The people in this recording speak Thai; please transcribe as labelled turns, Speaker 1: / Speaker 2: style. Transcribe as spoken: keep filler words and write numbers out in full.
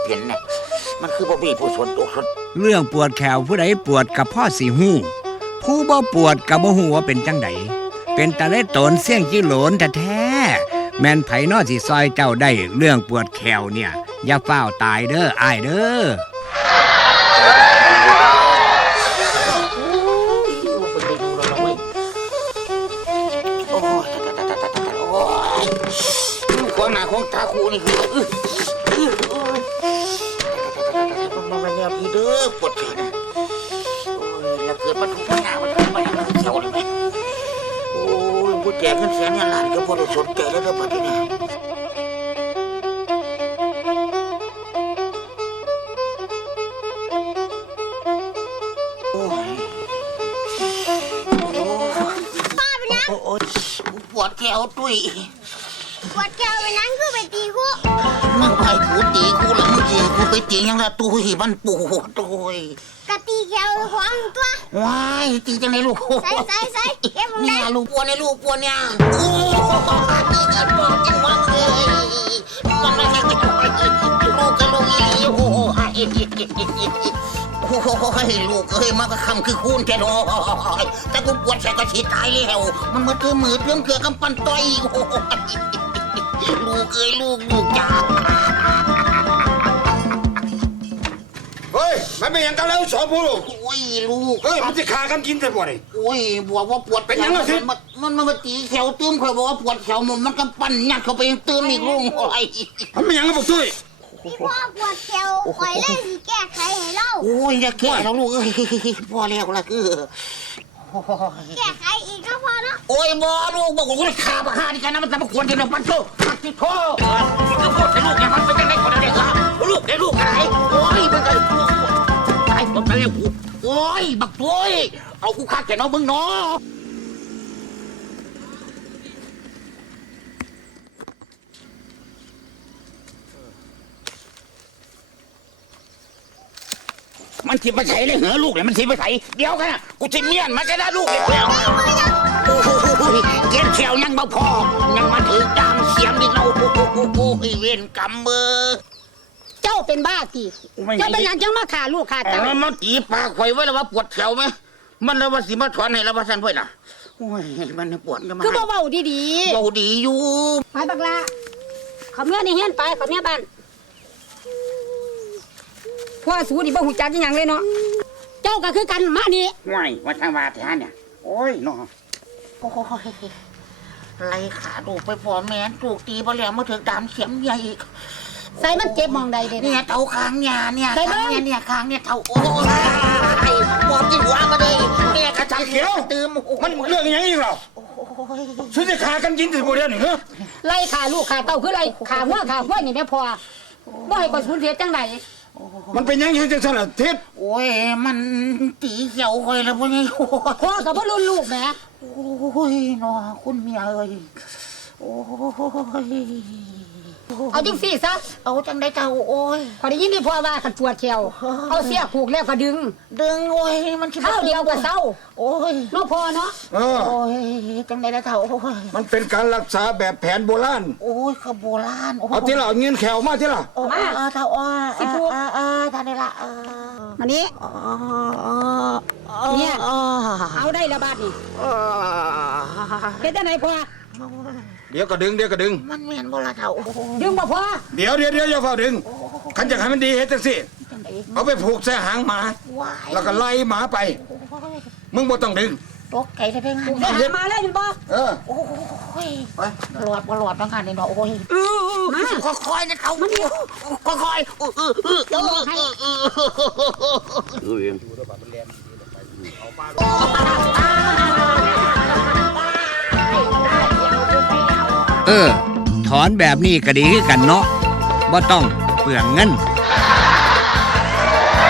Speaker 1: เห็นเนี่ยมันคือบ่มีผู้สนตัวคน
Speaker 2: เรื่องปวดแขวผู้ใดปวดกับพ่อสีหูผู้บ่ปวดกับบ่หูว่าเป็นจังไดเป็นตาเล่ตนเสี่ยงจิโหลนแท้ๆแม่นไผนอสิซอยเจ้าได้เรื่องปวดแขวเนี่ยอย่าเฝ้าตายเด้ออ้ายเด้อ
Speaker 1: ของหน้าของตาคูนี่คือมันเป็นแนวพี่เด้อปวดแขนนะโอ้ยแล้วเกิดมันทุกข์หน้ามันทุกข์มันยังเขียวเลยไหมโอ้ยผู้แก่ขึ้นเสียเนี่ยหลานก็พอได้สนใจแล้วเด้อปะทีนี้โอ้ยโอ้ยปวดแขวตุ้ย
Speaker 3: ปวดแก้วไปนั่งคือไปตีกู
Speaker 1: มึงไปกูตีกูแล้วมึงตีกูไปตียังละตุ้ยมันปวดตุ้ย
Speaker 3: กะตีแก้วของตัว
Speaker 1: ว้ายตีจังเลยลูก
Speaker 3: ใส่ใส่ใส่เก็บมึง
Speaker 1: เนี่ยลูกปวดเนี่ยลูกปวดเนี่ยโอ้ตีกันปวดจังวะเลยมันไม่ใช่ลูกกับลูกอีโอ้ยโอ้ยลูกเอ้ยมันก็คำคือคูณแค่น้อยแต่กูปวดแค่ก็ฉีดตายแล้วมันมาเติมมือเติมเกลือกำปั้นต่อยโอ้ยลูกเอ้ยลูกลูกจ๋า
Speaker 4: เฮ้ยมันเป็นยังกันแล้วสองผู้ลูก
Speaker 1: โอ้ยลูก
Speaker 4: เฮ้ยมันจะขากันกินแต่บ่ได้
Speaker 1: โอ้ยบอกว่าปวด
Speaker 4: เป็นยังไงสิ
Speaker 1: มันมันมาตีแขวตื้มเขาบอกว่าปวดแขวมันมันกำปั้นยัดเข้าไปตื้มอีกลูกโอ้ย
Speaker 4: มันเป็นยังไงบอกด้วย
Speaker 3: พี่พ่อปวดแก้วคอยเล่นสิแก้ไขให้เรา
Speaker 1: โอ้ยอย่าแก้แล้วลูกเอ้ยพอแล้วละคือ
Speaker 3: แก้ไขอีกก็พอเนาะ
Speaker 1: โอ้ยบอลูกบอกว่าคุณขาบขาดิกันนะมันจะมาควรจะมาปั้นโซ่ปั้นที่โถก็ปวดให้ลูกเนี่ยมันเป็นยังไงก่อนเลยครับลูกได้ลูกอะไรโอ้ยมันก็ไอ้ตัวเลี้ยงโอ้ยบักตัวเอากูขาแกน้องมึงเนาะมันทิไปใส่เลยเหรอลูกเนี่ยมันทิไปใส่เดี๋ยวกันนะกูทิเมียนมันจะได้ลูกเลยแล้วโอ้โหเก็บเขียวยังบ่พอยังมาถือดามเสียมดิเราโอ้โหโอ้โหเวียนกำมือ
Speaker 5: เจ้าเป็นบ้าตีเจ้าเป็นยังจังมาขาลูกขาเจ้า
Speaker 1: มันตีปากข่อยไว้แล้วว่าปวดแขวไหมมันแล้วว่าสิมาถอนให้แล้วว่าฉันเพื่อนน่ะโอ้ยมันปวดกันมา
Speaker 5: คือเบาๆดี
Speaker 1: ๆเบาดีอยู่
Speaker 5: ไปบักละเขาเมื่อนี่เฮียนไปเขาเมื่อบ้านพ่อสูนี่บ่หูจักยังเลยเนาะเจ้าก็คือกันมานี่
Speaker 1: ไม่ว่าทางว่าแท้เนี่ยโอ้ยเนาะโอ้ยไล่ขาดูไปพอแม่ถูกตีไปแล้วมาถึงดามเสียมใหญ่
Speaker 5: ใส่มันเจ็บมองใดเด็ด
Speaker 1: เนี่ยเท้าค้างยาเนี่ยค้างเนี่ยเนี่ยค้างเนี่ยเท้าโอ้ยปวดที่หัวมาเลยเนี่ยกระชังเขียวตื่ม
Speaker 4: มันเรื่องยังไงเราช่วยจะขากันกินแต่บ่ได้หนึ่งเหรอ
Speaker 5: ไล่ขาลูกขาเต้าคือไล่ขาหัวขาหัวนี่แม่พอบ่ให้คนสูญเสียจังได
Speaker 4: มันเป็นยังไงจังซั่นล่ะเทศ
Speaker 1: โอ้ยมันตีเขียวคอยแล้วบ่ยัง
Speaker 5: พ่อกับพ่อรุ่นลูกแม่
Speaker 1: โอ้ยเนาะคุณเมียเอ้ยโอ้ย
Speaker 5: เอาจังซี่ซะ
Speaker 1: เอาจังได้เจ้าโอ้ย
Speaker 5: พอได้ยินที่พ่อว่าขัดปวดแขวเอาเสียผูกแล้วก็ดึง
Speaker 1: ดึงโอ้ยมัน
Speaker 5: ข้าวเดียวก็เศร้า
Speaker 1: โอ้ย
Speaker 5: น้องพ่อเนาะ
Speaker 4: โอ้
Speaker 1: ยจังได้ได้เจ้าโอ้ย
Speaker 4: มันเป็นการรักษาแบบแผนโบราณ
Speaker 1: โอ้ยคือโบราณ
Speaker 4: เอาที่เราเงินแขวมาที่เรา
Speaker 1: มาเจ้าอ้อสิผูกอ่าท่านนี่ละ
Speaker 5: มานี้เนี่ยเอาได้ละบาทนี่เป็นจังไหนพ่อ
Speaker 4: เดี๋ยวก็ดึงเดี๋ยวก็ดึง
Speaker 1: มันเหม็นบ่ละเจ้า
Speaker 5: ดึงบ่พอ
Speaker 4: เดี๋ยวเดี๋ยวเดี๋ยวอย่าเฝ้าดึงขันจะให้มันดีเฮ็ดจังสิเอาไปผูกใส่หางหมาแล้วก็ไล่หมาไปมึงบ่ต้องดึง
Speaker 1: ตกไก่ได้ไง
Speaker 5: หางมาเลยมันบ่
Speaker 4: เออ
Speaker 1: โอ้ยไปหลอดบ่หลอดบางงานนี่เนาะโอ้ยค่อยๆนะเขาค่อยๆเออเออเออเออเอ
Speaker 2: อเออถอนแบบนี้ก็ดีคือกันเนาะบ่ต้องเปลืองเงิน